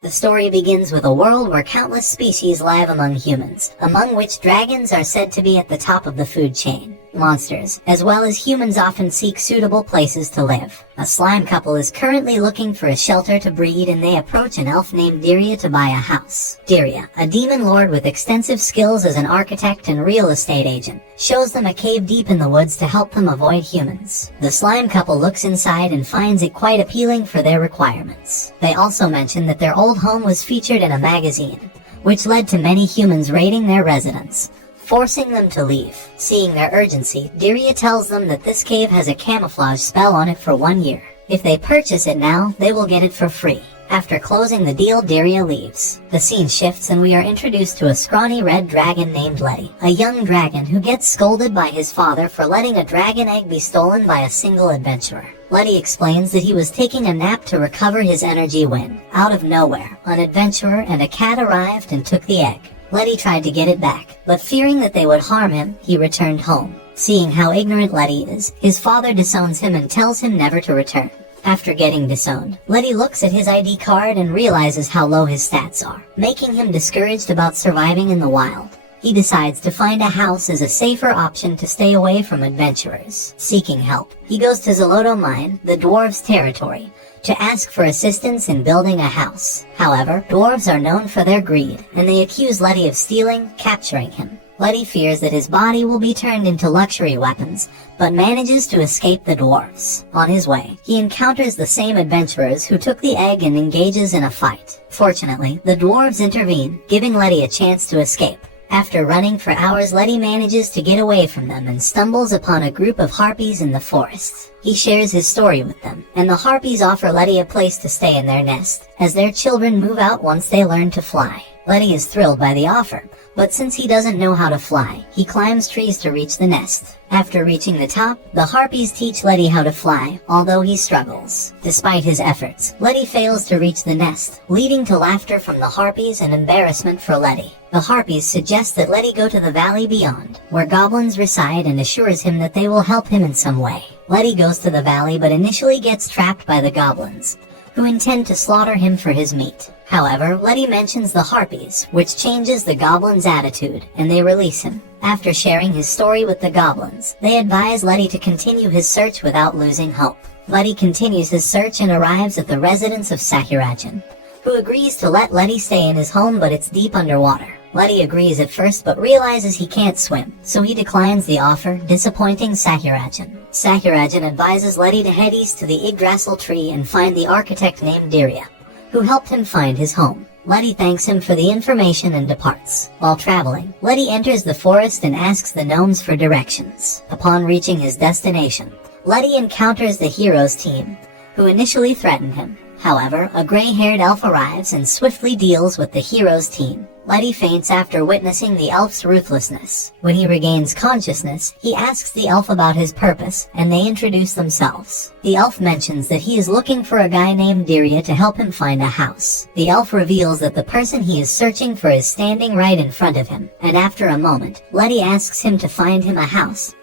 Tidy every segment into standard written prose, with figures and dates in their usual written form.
The story begins with a world where countless species live among humans, among which dragons are said to be at the top of the food chain. Monsters, as well as humans, often seek suitable places to live. A slime couple is currently looking for a shelter to breed, and they approach an elf named Diria to buy a house. Diria, a demon lord with extensive skills as an architect and real estate agent, shows them a cave deep in the woods to help them avoid humans. The slime couple looks inside and finds it quite appealing for their requirements. They also mention that their old home was featured in a magazine, which led to many humans raiding their residence, forcing them to leave. Seeing their urgency, Diria tells them that this cave has a camouflage spell on it for 1 year. If they purchase it now, they will get it for free. After closing the deal, Diria leaves. The scene shifts and we are introduced to a scrawny red dragon named Letty, a young dragon who gets scolded by his father for letting a dragon egg be stolen by a single adventurer. Letty explains that he was taking a nap to recover his energy when, out of nowhere, an adventurer and a cat arrived and took the egg. Letty tried to get it back, but fearing that they would harm him, he returned home. Seeing how ignorant Letty is, his father disowns him and tells him never to return. After getting disowned, Letty looks at his ID card and realizes how low his stats are, making him discouraged about surviving in the wild. He decides to find a house as a safer option to stay away from adventurers. Seeking help, he goes to Zoloto Mine, the dwarves' territory, to ask for assistance in building a house. However, dwarves are known for their greed, and they accuse Letty of stealing, capturing him. Letty fears that his body will be turned into luxury weapons, but manages to escape the dwarves. On his way, he encounters the same adventurers who took the egg and engages in a fight. Fortunately, the dwarves intervene, giving Letty a chance to escape. After running for hours, Letty manages to get away from them and stumbles upon a group of harpies in the forest. He shares his story with them, and the harpies offer Letty a place to stay in their nest, as their children move out once they learn to fly. Letty is thrilled by the offer, but since he doesn't know how to fly, he climbs trees to reach the nest. After reaching the top, the harpies teach Letty how to fly, although he struggles. Despite his efforts, Letty fails to reach the nest, leading to laughter from the harpies and embarrassment for Letty. The harpies suggest that Letty go to the valley beyond, where goblins reside, and assures him that they will help him in some way. Letty goes to the valley but initially gets trapped by the goblins, who intend to slaughter him for his meat. However, Letty mentions the harpies, which changes the goblins' attitude, and they release him. After sharing his story with the goblins, they advise Letty to continue his search without losing hope. Letty continues his search and arrives at the residence of Sakurajan, who agrees to let Letty stay in his home, but it's deep underwater. Letty agrees at first but realizes he can't swim, so he declines the offer, disappointing Sakurajan. Sakurajan advises Letty to head east to the Yggdrasil tree and find the architect named Diria, who helped him find his home. Letty thanks him for the information and departs. While traveling, Letty enters the forest and asks the gnomes for directions. Upon reaching his destination, Letty encounters the heroes team, who initially threaten him. However, a gray-haired elf arrives and swiftly deals with the heroes team. Letty faints after witnessing the elf's ruthlessness. When he regains consciousness, he asks the elf about his purpose, and they introduce themselves. The elf mentions that he is looking for a guy named Diria to help him find a house. The elf reveals that the person he is searching for is standing right in front of him, and after a moment, Letty asks him to find him a house,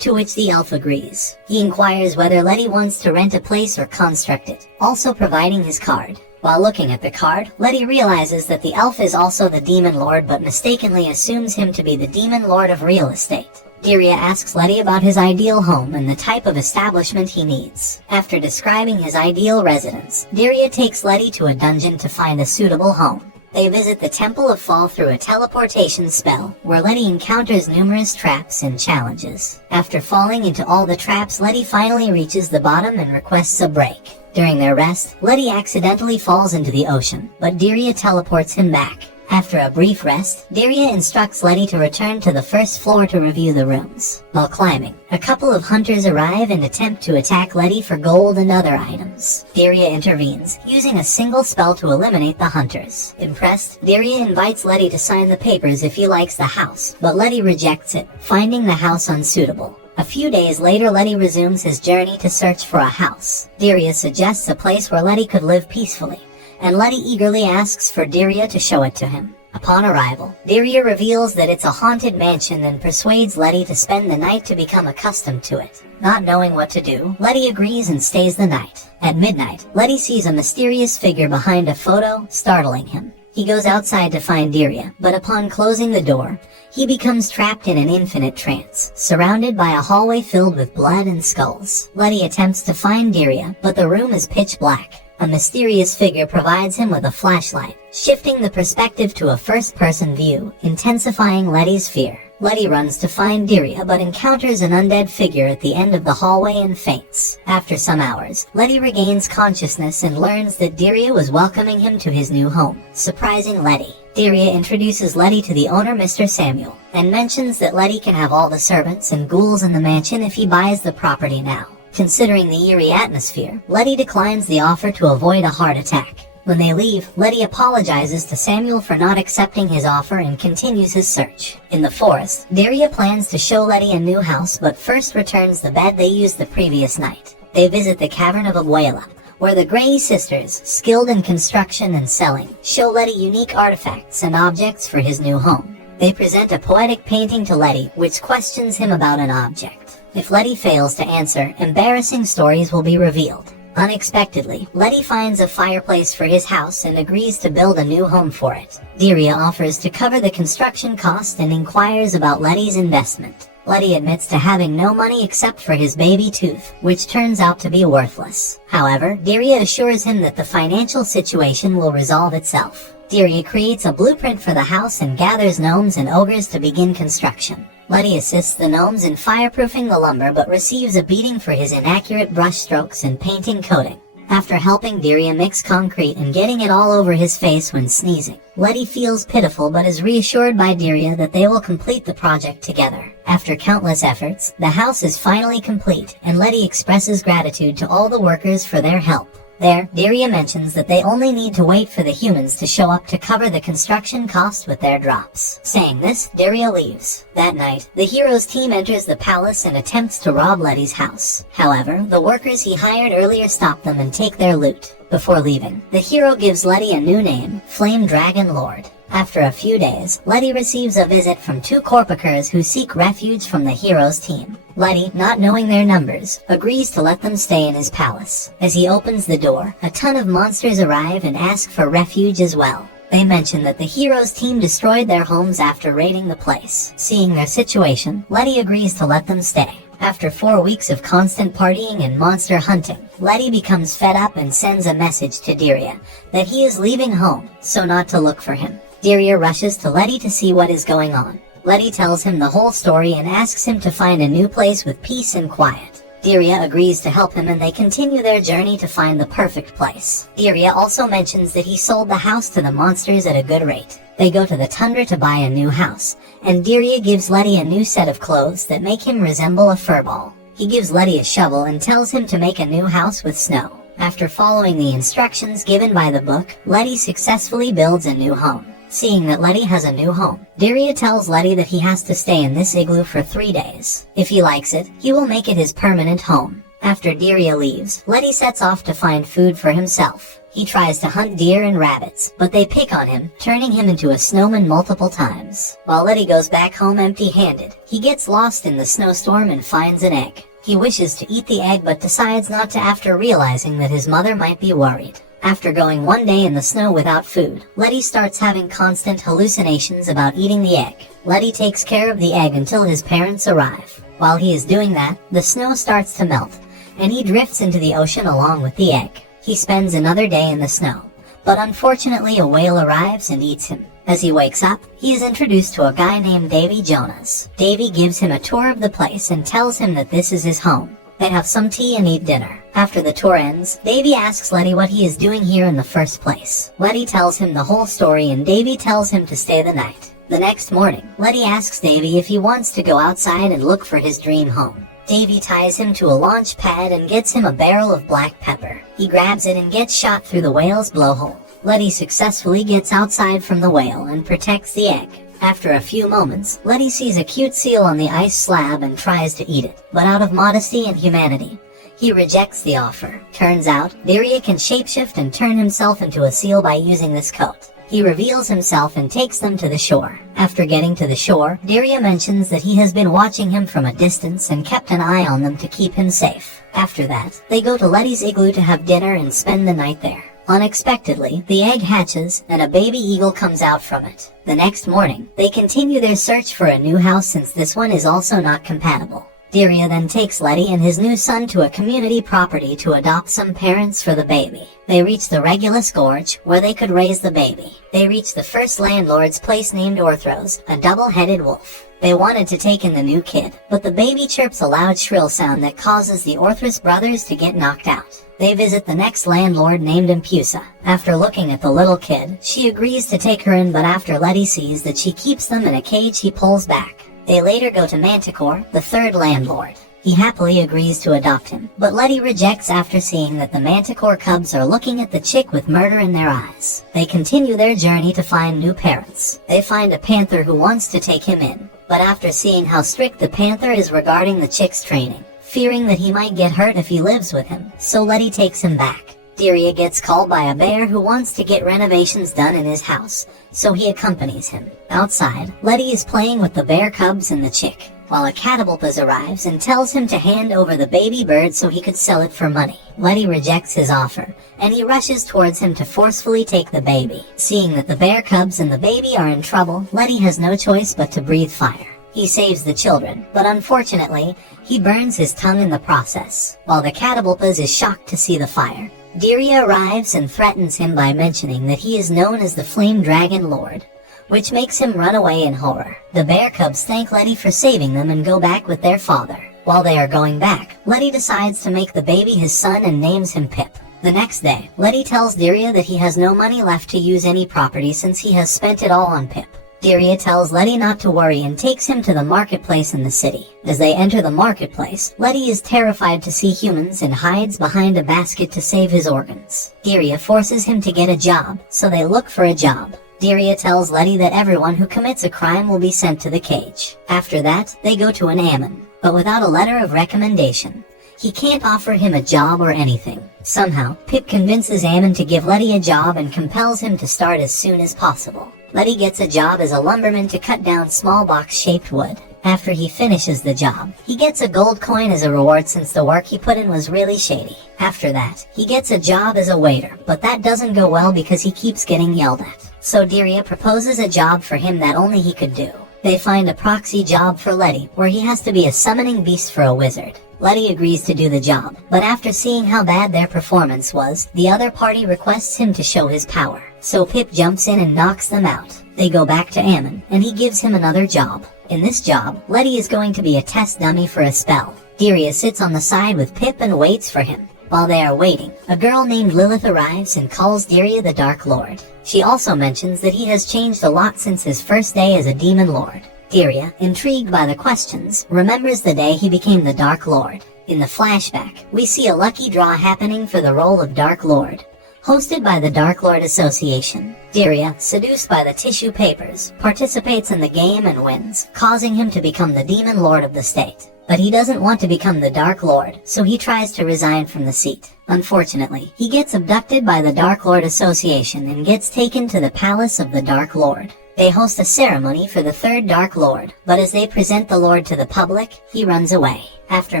to which the elf agrees. He inquires whether Letty wants to rent a place or construct it, also providing his card. While looking at the card, Letty realizes that the elf is also the demon lord but mistakenly assumes him to be the demon lord of real estate. Diria asks Letty about his ideal home and the type of establishment he needs. After describing his ideal residence, Diria takes Letty to a dungeon to find a suitable home. They visit the Temple of Fall through a teleportation spell, where Letty encounters numerous traps and challenges. After falling into all the traps, Letty finally reaches the bottom and requests a break. During their rest, Letty accidentally falls into the ocean, but Diria teleports him back. After a brief rest, Diria instructs Letty to return to the first floor to review the rooms. While climbing, a couple of hunters arrive and attempt to attack Letty for gold and other items. Diria intervenes, using a single spell to eliminate the hunters. Impressed, Diria invites Letty to sign the papers if he likes the house, but Letty rejects it, finding the house unsuitable. A few days later, Letty resumes his journey to search for a house. Diria suggests a place where Letty could live peacefully, and Letty eagerly asks for Diria to show it to him. Upon arrival, Daria reveals that it's a haunted mansion and persuades Letty to spend the night to become accustomed to it. Not knowing what to do, Letty agrees and stays the night. At midnight, Letty sees a mysterious figure behind a photo, startling him. He goes outside to find Daria, but upon closing the door, he becomes trapped in an infinite trance, surrounded by a hallway filled with blood and skulls. Letty attempts to find Daria, but the room is pitch black. A mysterious figure provides him with a flashlight, shifting the perspective to a first-person view, intensifying Letty's fear. Letty runs to find Daria but encounters an undead figure at the end of the hallway and faints. After some hours, Letty regains consciousness and learns that Daria was welcoming him to his new home, surprising Letty. Daria introduces Letty to the owner, Mr. Samuel, and mentions that Letty can have all the servants and ghouls in the mansion if he buys the property now. Considering the eerie atmosphere, Letty declines the offer to avoid a heart attack. When they leave, Letty apologizes to Samuel for not accepting his offer and continues his search. In the forest, Daria plans to show Letty a new house but first returns the bed they used the previous night. They visit the cavern of Abuela, where the Grey sisters, skilled in construction and selling, show Letty unique artifacts and objects for his new home. They present a poetic painting to Letty, which questions him about an object. If Letty fails to answer, embarrassing stories will be revealed. Unexpectedly, Letty finds a fireplace for his house and agrees to build a new home for it. Daria offers to cover the construction cost and inquires about Letty's investment. Letty admits to having no money except for his baby tooth, which turns out to be worthless. However, Daria assures him that the financial situation will resolve itself. Daria creates a blueprint for the house and gathers gnomes and ogres to begin construction. Letty assists the gnomes in fireproofing the lumber but receives a beating for his inaccurate brushstrokes and painting coating. After helping Daria mix concrete and getting it all over his face when sneezing, Letty feels pitiful but is reassured by Daria that they will complete the project together. After countless efforts, the house is finally complete, and Letty expresses gratitude to all the workers for their help. There, Daria mentions that they only need to wait for the humans to show up to cover the construction cost with their drops. Saying this, Daria leaves. That night, the hero's team enters the palace and attempts to rob Letty's house. However, the workers he hired earlier stop them and take their loot. Before leaving, the hero gives Letty a new name, Flame Dragon Lord. After a few days, Letty receives a visit from two Corpicers who seek refuge from the hero's team. Letty, not knowing their numbers, agrees to let them stay in his palace. As he opens the door, a ton of monsters arrive and ask for refuge as well. They mention that the hero's team destroyed their homes after raiding the place. Seeing their situation, Letty agrees to let them stay. After 4 weeks of constant partying and monster hunting, Letty becomes fed up and sends a message to Daria that he is leaving home, so not to look for him. Daria rushes to Letty to see what is going on. Letty tells him the whole story and asks him to find a new place with peace and quiet. Daria agrees to help him and they continue their journey to find the perfect place. Daria also mentions that he sold the house to the monsters at a good rate. They go to the tundra to buy a new house, and Daria gives Letty a new set of clothes that make him resemble a furball. He gives Letty a shovel and tells him to make a new house with snow. After following the instructions given by the book, Letty successfully builds a new home. Seeing that Letty has a new home, Daria tells Letty that he has to stay in this igloo for 3 days. If he likes it, he will make it his permanent home. After Daria leaves, Letty sets off to find food for himself. He tries to hunt deer and rabbits, but they pick on him, turning him into a snowman multiple times. While Letty goes back home empty-handed, he gets lost in the snowstorm and finds an egg. He wishes to eat the egg but decides not to after realizing that his mother might be worried. After going 1 day in the snow without food, Letty starts having constant hallucinations about eating the egg. Letty takes care of the egg until his parents arrive. While he is doing that, the snow starts to melt, and he drifts into the ocean along with the egg. He spends another day in the snow, but unfortunately a whale arrives and eats him. As he wakes up, he is introduced to a guy named Davy Jonas. Davy gives him a tour of the place and tells him that this is his home. They have some tea and eat dinner. After the tour ends, Davy asks Letty what he is doing here in the first place. Letty tells him the whole story and Davy tells him to stay the night. The next morning, Letty asks Davy if he wants to go outside and look for his dream home. Davy ties him to a launch pad and gets him a barrel of black pepper. He grabs it and gets shot through the whale's blowhole. Letty successfully gets outside from the whale and protects the egg. After a few moments, Letty sees a cute seal on the ice slab and tries to eat it, but out of modesty and humanity, he rejects the offer. Turns out, Daria can shapeshift and turn himself into a seal by using this coat. He reveals himself and takes them to the shore. After getting to the shore, Daria mentions that he has been watching him from a distance and kept an eye on them to keep him safe. After that, they go to Letty's igloo to have dinner and spend the night there. Unexpectedly, the egg hatches, and a baby eagle comes out from it. The next morning, they continue their search for a new house since this one is also not compatible. Daria then takes Letty and his new son to a community property to adopt some parents for the baby. They reach the Regulus Gorge, where they could raise the baby. They reach the first landlord's place named Orthros, a double-headed wolf. They wanted to take in the new kid, but the baby chirps a loud shrill sound that causes the Orthros brothers to get knocked out. They visit the next landlord named Impusa. After looking at the little kid, she agrees to take her in, but after Letty sees that she keeps them in a cage, he pulls back. They later go to Manticore, the third landlord. He happily agrees to adopt him, but Letty rejects after seeing that the Manticore cubs are looking at the chick with murder in their eyes. They continue their journey to find new parents. They find a panther who wants to take him in, but after seeing how strict the panther is regarding the chick's training, fearing that he might get hurt if he lives with him, so Letty takes him back. Daria gets called by a bear who wants to get renovations done in his house, so he accompanies him. Outside, Letty is playing with the bear cubs and the chick, while a catapultus arrives and tells him to hand over the baby bird so he could sell it for money. Letty rejects his offer, and he rushes towards him to forcefully take the baby. Seeing that the bear cubs and the baby are in trouble, Letty has no choice but to breathe fire. He saves the children, but unfortunately, he burns his tongue in the process. While the catapultus is shocked to see the fire, Daria arrives and threatens him by mentioning that he is known as the Flame Dragon Lord, which makes him run away in horror. The bear cubs thank Letty for saving them and go back with their father. While they are going back, Letty decides to make the baby his son and names him Pip. The next day, Letty tells Daria that he has no money left to use any property since he has spent it all on Pip. Daria tells Letty not to worry and takes him to the marketplace in the city. As they enter the marketplace, Letty is terrified to see humans and hides behind a basket to save his organs. Daria forces him to get a job, so they look for a job. Daria tells Letty that everyone who commits a crime will be sent to the cage. After that, they go to an Ammon, but without a letter of recommendation. He can't offer him a job or anything. Somehow, Pip convinces Ammon to give Letty a job and compels him to start as soon as possible. Letty gets a job as a lumberman to cut down small box-shaped wood. After he finishes the job, he gets a gold coin as a reward since the work he put in was really shady. After that, he gets a job as a waiter, but that doesn't go well because he keeps getting yelled at. So Daria proposes a job for him that only he could do. They find a proxy job for Letty, where he has to be a summoning beast for a wizard. Letty agrees to do the job, but after seeing how bad their performance was, the other party requests him to show his power. So Pip jumps in and knocks them out. They go back to Ammon, and he gives him another job. In this job, Letty is going to be a test dummy for a spell. Daria sits on the side with Pip and waits for him. While they are waiting, a girl named Lilith arrives and calls Daria the Dark Lord. She also mentions that he has changed a lot since his first day as a demon lord. Daria, intrigued by the questions, remembers the day he became the Dark Lord. In the flashback, we see a lucky draw happening for the role of Dark Lord, hosted by the Dark Lord Association. Daria, seduced by the tissue papers, participates in the game and wins, causing him to become the Demon Lord of the state. But he doesn't want to become the Dark Lord, so he tries to resign from the seat. Unfortunately, he gets abducted by the Dark Lord Association and gets taken to the palace of the Dark Lord. They host a ceremony for the third Dark Lord, but as they present the Lord to the public, he runs away. After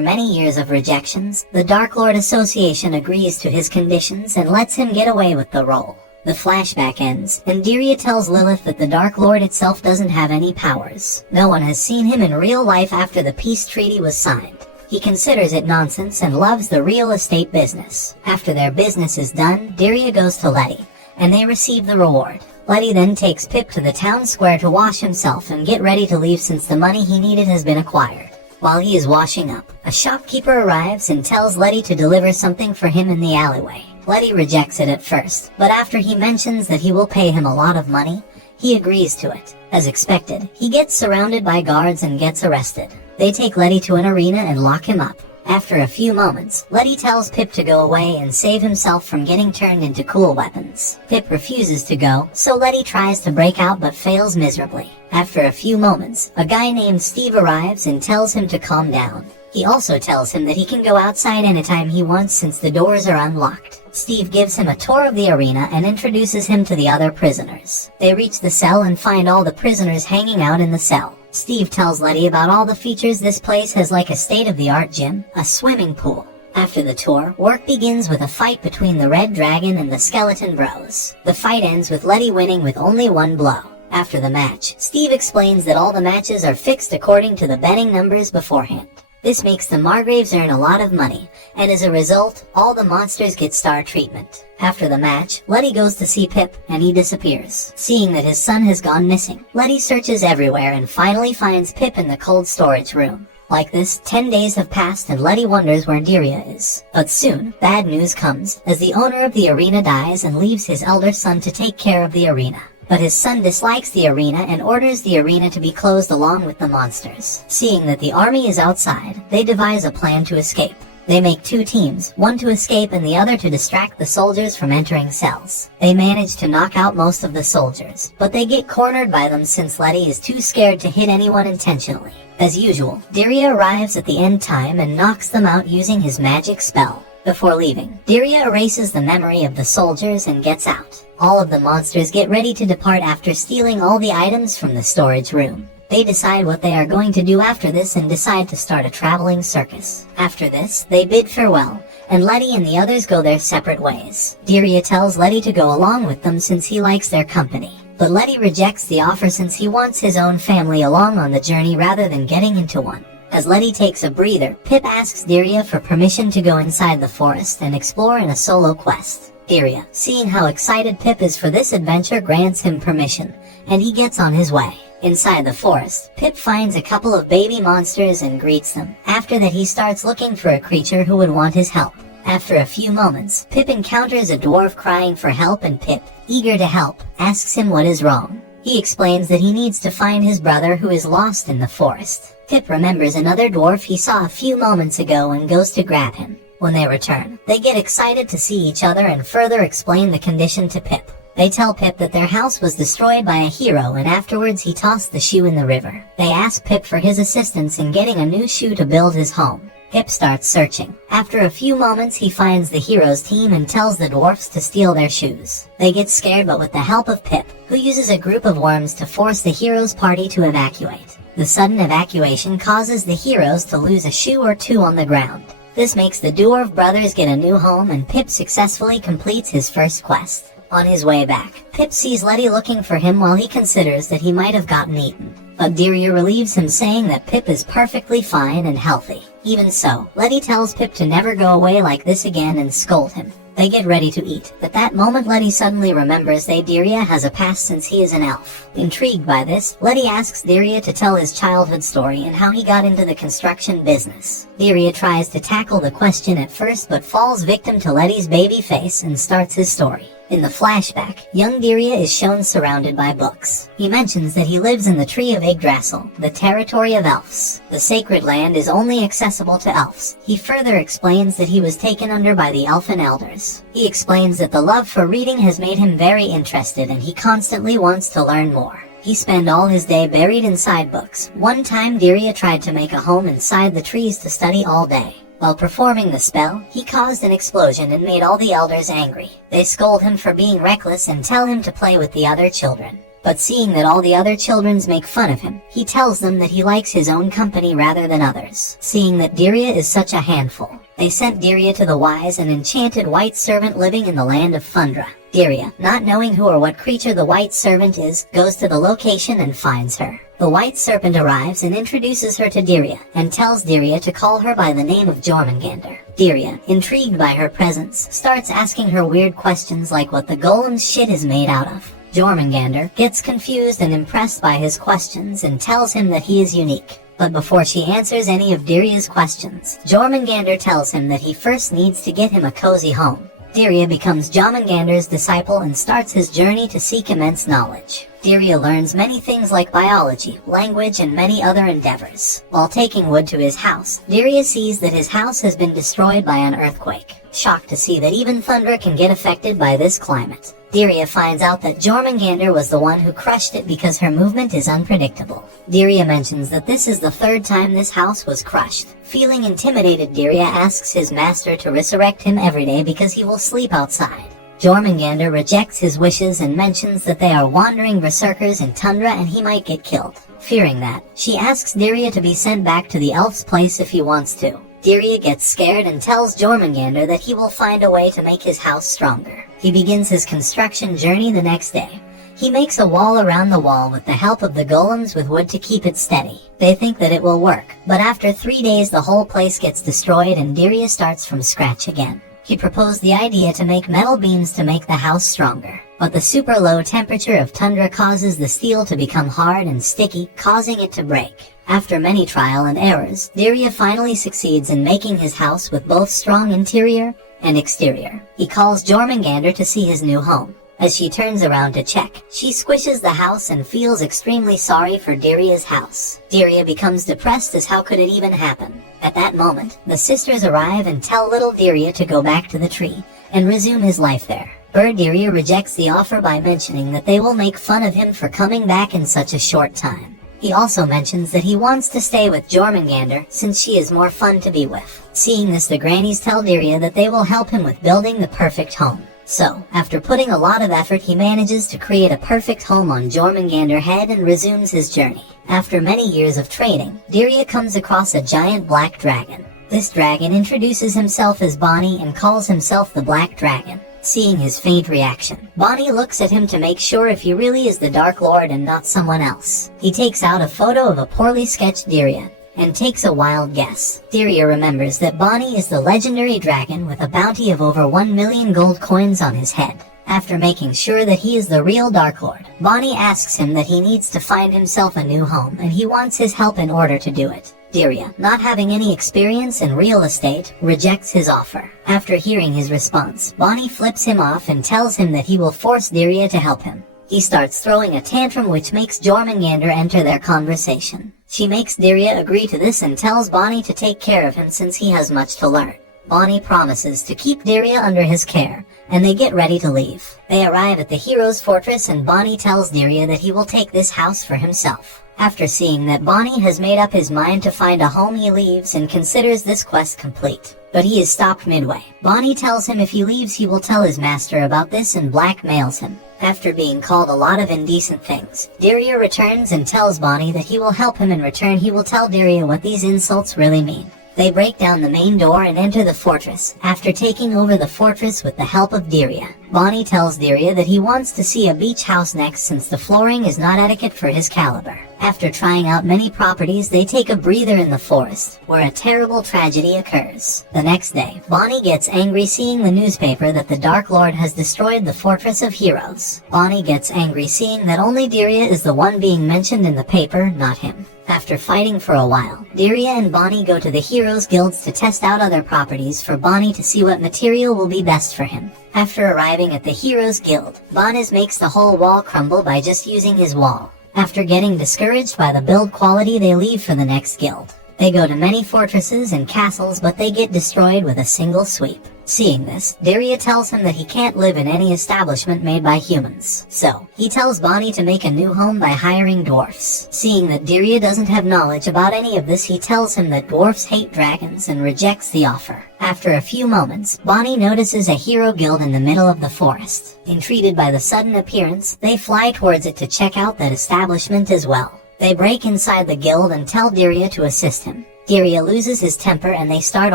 many years of rejections, the Dark Lord Association agrees to his conditions and lets him get away with the role. The flashback ends, and Daria tells Lilith that the Dark Lord itself doesn't have any powers. No one has seen him in real life after the peace treaty was signed. He considers it nonsense and loves the real estate business. After their business is done, Daria goes to Letty, and they receive the reward. Letty then takes Pip to the town square to wash himself and get ready to leave since the money he needed has been acquired. While he is washing up, a shopkeeper arrives and tells Letty to deliver something for him in the alleyway. Letty rejects it at first, but after he mentions that he will pay him a lot of money, he agrees to it. As expected, he gets surrounded by guards and gets arrested. They take Letty to an arena and lock him up. After a few moments, Letty tells Pip to go away and save himself from getting turned into cool weapons. Pip refuses to go, so Letty tries to break out but fails miserably. After a few moments, a guy named Steve arrives and tells him to calm down. He also tells him that he can go outside anytime he wants since the doors are unlocked. Steve gives him a tour of the arena and introduces him to the other prisoners. They reach the cell and find all the prisoners hanging out in the cell. Steve tells Letty about all the features this place has, like a state-of-the-art gym, a swimming pool. After the tour, work begins with a fight between the Red Dragon and the Skeleton Bros. The fight ends with Letty winning with only one blow. After the match, Steve explains that all the matches are fixed according to the betting numbers beforehand. This makes the Margraves earn a lot of money, and as a result, all the monsters get star treatment. After the match, Letty goes to see Pip, and he disappears. Seeing that his son has gone missing, Letty searches everywhere and finally finds Pip in the cold storage room. Like this, 10 days have passed and Letty wonders where Diria is. But soon, bad news comes, as the owner of the arena dies and leaves his elder son to take care of the arena. But his son dislikes the arena and orders the arena to be closed along with the monsters. Seeing that the army is outside, they devise a plan to escape. They make two teams, one to escape and the other to distract the soldiers from entering cells. They manage to knock out most of the soldiers, but they get cornered by them since Letty is too scared to hit anyone intentionally. As usual, Diria arrives at the end time and knocks them out using his magic spell. Before leaving, Diria erases the memory of the soldiers and gets out. All of the monsters get ready to depart after stealing all the items from the storage room. They decide what they are going to do after this and decide to start a traveling circus. After this, they bid farewell, and Letty and the others go their separate ways. Diria tells Letty to go along with them since he likes their company. But Letty rejects the offer since he wants his own family along on the journey rather than getting into one. As Letty takes a breather, Pip asks Diria for permission to go inside the forest and explore in a solo quest. Diria, seeing how excited Pip is for this adventure, grants him permission, and he gets on his way. Inside the forest, Pip finds a couple of baby monsters and greets them. After that, he starts looking for a creature who would want his help. After a few moments, Pip encounters a dwarf crying for help, and Pip, eager to help, asks him what is wrong. He explains that he needs to find his brother who is lost in the forest. Pip remembers another dwarf he saw a few moments ago and goes to grab him. When they return, they get excited to see each other and further explain the condition to Pip. They tell Pip that their house was destroyed by a hero and afterwards he tossed the shoe in the river. They ask Pip for his assistance in getting a new shoe to build his home. Pip starts searching. After a few moments he finds the hero's team and tells the dwarfs to steal their shoes. They get scared, but with the help of Pip, who uses a group of worms to force the hero's party to evacuate. The sudden evacuation causes the heroes to lose a shoe or two on the ground. This makes the dwarf brothers get a new home and Pip successfully completes his first quest. On his way back, Pip sees Letty looking for him while he considers that he might have gotten eaten. But Diria relieves him, saying that Pip is perfectly fine and healthy. Even so, Letty tells Pip to never go away like this again and scold him. They get ready to eat. At that moment, Letty suddenly remembers that Diria has a past since he is an elf. Intrigued by this, Letty asks Diria to tell his childhood story and how he got into the construction business. Diria tries to tackle the question at first but falls victim to Letty's baby face and starts his story. In the flashback, young Diria is shown surrounded by books. He mentions that he lives in the Tree of Yggdrasil, the territory of elves. The sacred land is only accessible to elves. He further explains that he was taken under by the elfin elders. He explains that the love for reading has made him very interested and he constantly wants to learn more. He spent all his day buried inside books. One time Diria tried to make a home inside the trees to study all day. While performing the spell, he caused an explosion and made all the elders angry. They scold him for being reckless and tell him to play with the other children. But seeing that all the other children make fun of him, he tells them that he likes his own company rather than others. Seeing that Diria is such a handful, they sent Diria to the wise and enchanted white servant living in the land of Fundra. Diria, not knowing who or what creature the white servant is, goes to the location and finds her. The white serpent arrives and introduces her to Diria, and tells Diria to call her by the name of Jormungandr. Diria, intrigued by her presence, starts asking her weird questions like what the golem's shit is made out of. Jormungandr gets confused and impressed by his questions and tells him that he is unique. But before she answers any of Diria's questions, Jormungandr tells him that he first needs to get him a cozy home. Diria becomes Jormungandr's disciple and starts his journey to seek immense knowledge. Diria learns many things like biology, language, and many other endeavors. While taking wood to his house, Diria sees that his house has been destroyed by an earthquake. shocked to see that even thunder can get affected by this climate. Dirya finds out that Jormungandr was the one who crushed it because her movement is unpredictable. Dirya mentions that this is the third time this house was crushed. Feeling intimidated, Dirya asks his master to resurrect him every day because he will sleep outside. Jormungandr rejects his wishes and mentions that they are wandering berserkers in tundra and he might get killed. Fearing that, she asks Dirya to be sent back to the elf's place if he wants to. Dirya gets scared and tells Jormungandr that he will find a way to make his house stronger. He begins his construction journey the next day. He makes a wall around the wall with the help of the golems with wood to keep it steady. They think that it will work, but after 3 days the whole place gets destroyed and Dirya starts from scratch again. He proposed the idea to make metal beams to make the house stronger, but the super low temperature of tundra causes the steel to become hard and sticky, causing it to break. After many trial and errors, Dirya finally succeeds in making his house with both strong interior and exterior. He calls Jormungandr to see his new home. As she turns around to check, she squishes the house and feels extremely sorry for Dirya's house. Dirya becomes depressed as how could it even happen. At that moment, the sisters arrive and tell little Dirya to go back to the tree and resume his life there. Dirya rejects the offer by mentioning that they will make fun of him for coming back in such a short time. He also mentions that he wants to stay with Jormungandr since she is more fun to be with. Seeing this, the grannies tell Dirya that they will help him with building the perfect home. So, after putting a lot of effort, he manages to create a perfect home on Jormungandr's head and resumes his journey. After many years of trading, Dirya comes across a giant black dragon. This dragon introduces himself as Bonnie and calls himself the Black Dragon. Seeing his faint reaction, Bonnie looks at him to make sure if he really is the Dark Lord and not someone else. He takes out a photo of a poorly sketched Dirya and takes a wild guess. Dirya remembers that Bonnie is the legendary dragon with a bounty of over 1 million gold coins on his head. After making sure that he is the real Dark Lord, Bonnie asks him that he needs to find himself a new home and he wants his help in order to do it. Dirya, not having any experience in real estate, rejects his offer. After hearing his response, Bonnie flips him off and tells him that he will force Dirya to help him. He starts throwing a tantrum which makes Jormungandr enter their conversation. She makes Dirya agree to this and tells Bonnie to take care of him since he has much to learn. Bonnie promises to keep Dirya under his care, and they get ready to leave. They arrive at the hero's fortress and Bonnie tells Dirya that he will take this house for himself. After seeing that Bonnie has made up his mind to find a home, he leaves and considers this quest complete. But he is stopped midway. Bonnie tells him if he leaves he will tell his master about this and blackmails him. After being called a lot of indecent things, Dirya returns and tells Bonnie that he will help him. In return, he will tell Dirya what these insults really mean. They break down the main door and enter the fortress. After taking over the fortress with the help of Dirya, Bonnie tells Dirya that he wants to see a beach house next since the flooring is not adequate for his caliber. After trying out many properties, they take a breather in the forest, where a terrible tragedy occurs. The next day, Bonnie gets angry seeing the newspaper that the Dark Lord has destroyed the Fortress of Heroes. Bonnie gets angry seeing that only Dirya is the one being mentioned in the paper, not him. After fighting for a while, Dirya and Bonnie go to the Heroes Guilds to test out other properties for Bonnie to see what material will be best for him. After arriving at the Heroes Guild, Bonnie makes the whole wall crumble by just using his wall. After getting discouraged by the build quality, they leave for the next guild. They go to many fortresses and castles, but they get destroyed with a single sweep. Seeing this, Dirya tells him that he can't live in any establishment made by humans. So, he tells Bonnie to make a new home by hiring dwarfs. Seeing that Dirya doesn't have knowledge about any of this, he tells him that dwarfs hate dragons and rejects the offer. After a few moments, Bonnie notices a hero guild in the middle of the forest. Intrigued by the sudden appearance, they fly towards it to check out that establishment as well. They break inside the guild and tell Dirya to assist him. Dirya loses his temper and they start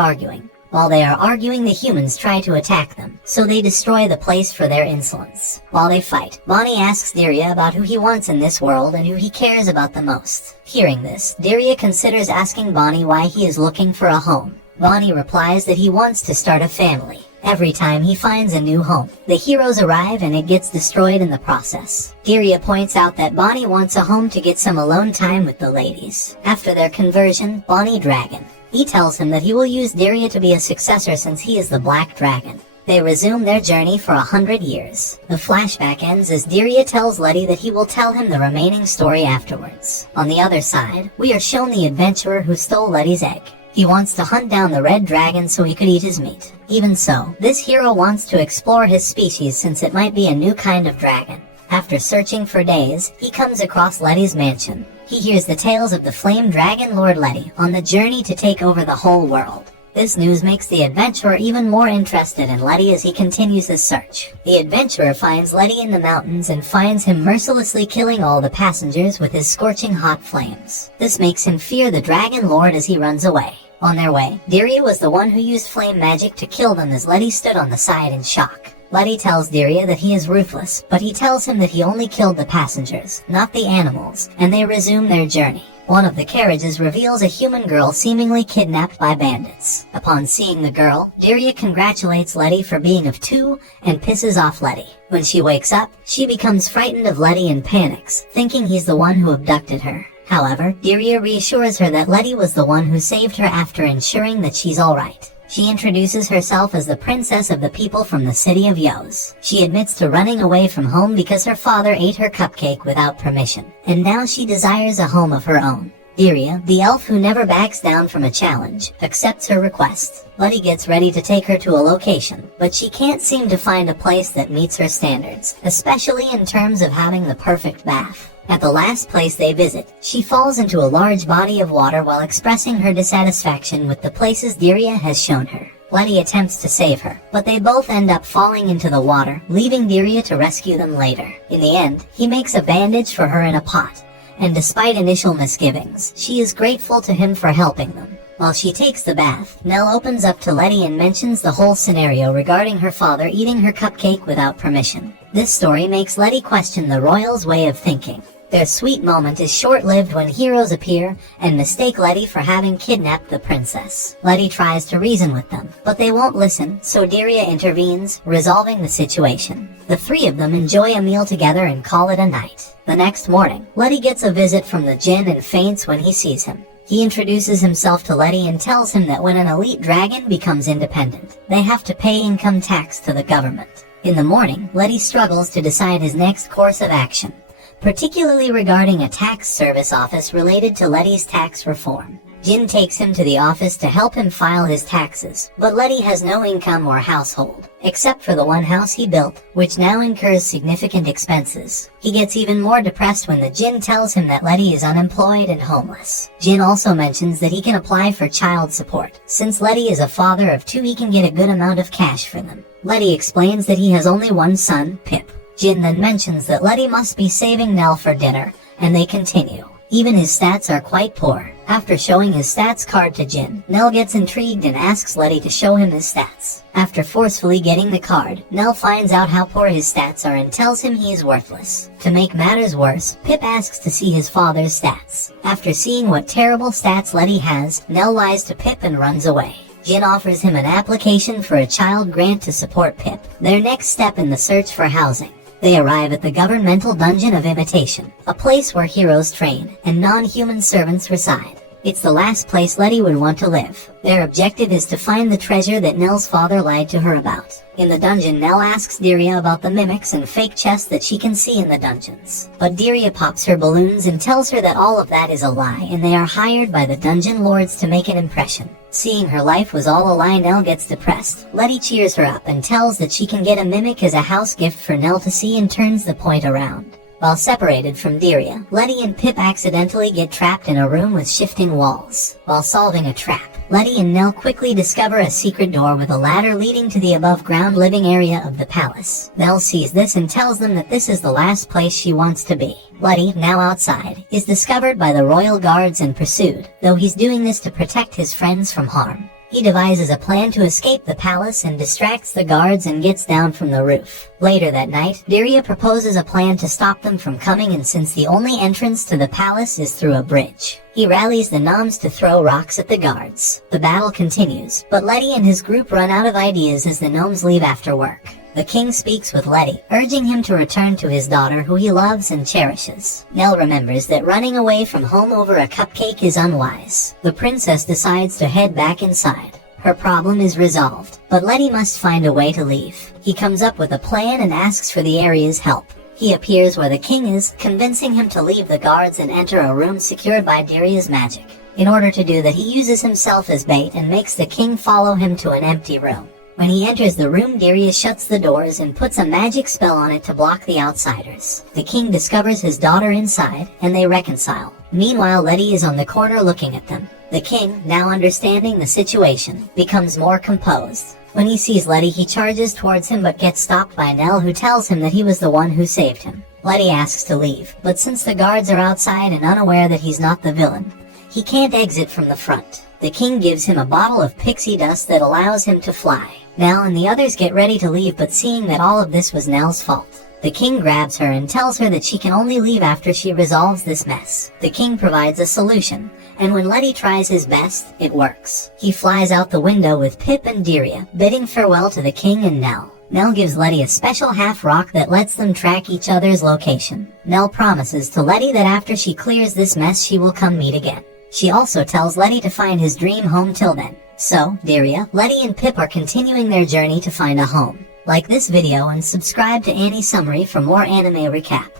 arguing. While they are arguing, the humans try to attack them, so they destroy the place for their insolence. While they fight, Bonnie asks Dirya about who he wants in this world and who he cares about the most. Hearing this, Dirya considers asking Bonnie why he is looking for a home. Bonnie replies that he wants to start a family. Every time he finds a new home, the heroes arrive and it gets destroyed in the process. Dirya points out that Bonnie wants a home to get some alone time with the ladies. After their conversion, Bonnie Dragon. He tells him that he will use Dirya to be a successor since he is the Black Dragon. They resume their journey for 100 years. The flashback ends as Dirya tells Letty that he will tell him the remaining story afterwards. On the other side, we are shown the adventurer who stole Letty's egg. He wants to hunt down the red dragon so he could eat his meat. Even so, this hero wants to explore his species since it might be a new kind of dragon. After searching for days, he comes across Letty's mansion. He hears the tales of the flame dragon Lord Letty on the journey to take over the whole world. This news makes the adventurer even more interested in Letty as he continues his search. The adventurer finds Letty in the mountains and finds him mercilessly killing all the passengers with his scorching hot flames. This makes him fear the Dragon Lord as he runs away. On their way, Diria was the one who used flame magic to kill them as Letty stood on the side in shock. Letty tells Diria that he is ruthless, but he tells him that he only killed the passengers, not the animals, and they resume their journey. One of the carriages reveals a human girl seemingly kidnapped by bandits. Upon seeing the girl, Diria congratulates Letty for being of two and pisses off Letty. When she wakes up, she becomes frightened of Letty and panics, thinking he's the one who abducted her. However, Diria reassures her that Letty was the one who saved her after ensuring that she's alright. She introduces herself as the princess of the people from the city of Yos. She admits to running away from home because her father ate her cupcake without permission, and now she desires a home of her own. Diria, the elf who never backs down from a challenge, accepts her request. Letty gets ready to take her to a location, but she can't seem to find a place that meets her standards, especially in terms of having the perfect bath. At the last place they visit, she falls into a large body of water while expressing her dissatisfaction with the places Diria has shown her. Letty attempts to save her, but they both end up falling into the water, leaving Diria to rescue them later. In the end, he makes a bandage for her in a pot, and despite initial misgivings, she is grateful to him for helping them. While she takes the bath, Nell opens up to Letty and mentions the whole scenario regarding her father eating her cupcake without permission. This story makes Letty question the royals' way of thinking. Their sweet moment is short-lived when heroes appear and mistake Letty for having kidnapped the princess. Letty tries to reason with them, but they won't listen, so Diria intervenes, resolving the situation. The three of them enjoy a meal together and call it a night. The next morning, Letty gets a visit from the djinn and faints when he sees him. He introduces himself to Letty and tells him that when an elite dragon becomes independent, they have to pay income tax to the government. In the morning, Letty struggles to decide his next course of action, particularly regarding a tax service office related to Letty's tax reform. Jin takes him to the office to help him file his taxes, but Letty has no income or household, except for the one house he built, which now incurs significant expenses. He gets even more depressed when the Jin tells him that Letty is unemployed and homeless. Jin also mentions that he can apply for child support. Since Letty is a father of two, he can get a good amount of cash for them. Letty explains that he has only one son, Pip. Jin then mentions that Letty must be saving Nell for dinner, and they continue. Even his stats are quite poor. After showing his stats card to Jin, Nell gets intrigued and asks Letty to show him his stats. After forcefully getting the card, Nell finds out how poor his stats are and tells him he is worthless. To make matters worse, Pip asks to see his father's stats. After seeing what terrible stats Letty has, Nell lies to Pip and runs away. Jin offers him an application for a child grant to support Pip, their next step in the search for housing. They arrive at the governmental dungeon of imitation, a place where heroes train and non-human servants reside. It's the last place Letty would want to live. Their objective is to find the treasure that Nell's father lied to her about. In the dungeon, Nell asks Diria about the mimics and fake chests that she can see in the dungeons. But Diria pops her balloons and tells her that all of that is a lie and they are hired by the dungeon lords to make an impression. Seeing her life was all a lie, Nell gets depressed. Letty cheers her up and tells that she can get a mimic as a house gift for Nell to see and turns the point around. While separated from Diria, Letty and Pip accidentally get trapped in a room with shifting walls. While solving a trap, Letty and Nell quickly discover a secret door with a ladder leading to the above-ground living area of the palace. Nell sees this and tells them that this is the last place she wants to be. Letty, now outside, is discovered by the royal guards and pursued, though he's doing this to protect his friends from harm. He devises a plan to escape the palace and distracts the guards and gets down from the roof. Later that night, Diria proposes a plan to stop them from coming, and since the only entrance to the palace is through a bridge, he rallies the gnomes to throw rocks at the guards. The battle continues, but Letty and his group run out of ideas as the gnomes leave after work. The king speaks with Letty, urging him to return to his daughter who he loves and cherishes. Nell remembers that running away from home over a cupcake is unwise. The princess decides to head back inside. Her problem is resolved, but Letty must find a way to leave. He comes up with a plan and asks for the area's help. He appears where the king is, convincing him to leave the guards and enter a room secured by Diria's magic. In order to do that, he uses himself as bait and makes the king follow him to an empty room. When he enters the room, Daria shuts the doors and puts a magic spell on it to block the outsiders. The king discovers his daughter inside, and they reconcile. Meanwhile, Letty is on the corner looking at them. The king, now understanding the situation, becomes more composed. When he sees Letty, he charges towards him but gets stopped by Nell, who tells him that he was the one who saved him. Letty asks to leave, but since the guards are outside and unaware that he's not the villain, he can't exit from the front. The king gives him a bottle of pixie dust that allows him to fly. Nell and the others get ready to leave, but seeing that all of this was Nell's fault, the king grabs her and tells her that she can only leave after she resolves this mess. The king provides a solution, and when Letty tries his best, it works. He flies out the window with Pip and Daria, bidding farewell to the king and Nell. Nell gives Letty a special half-rock that lets them track each other's location. Nell promises to Letty that after she clears this mess, she will come meet again. She also tells Letty to find his dream home till then. So, Daria, Letty and Pip are continuing their journey to find a home. Like this video and subscribe to Annie Summary for more anime recap.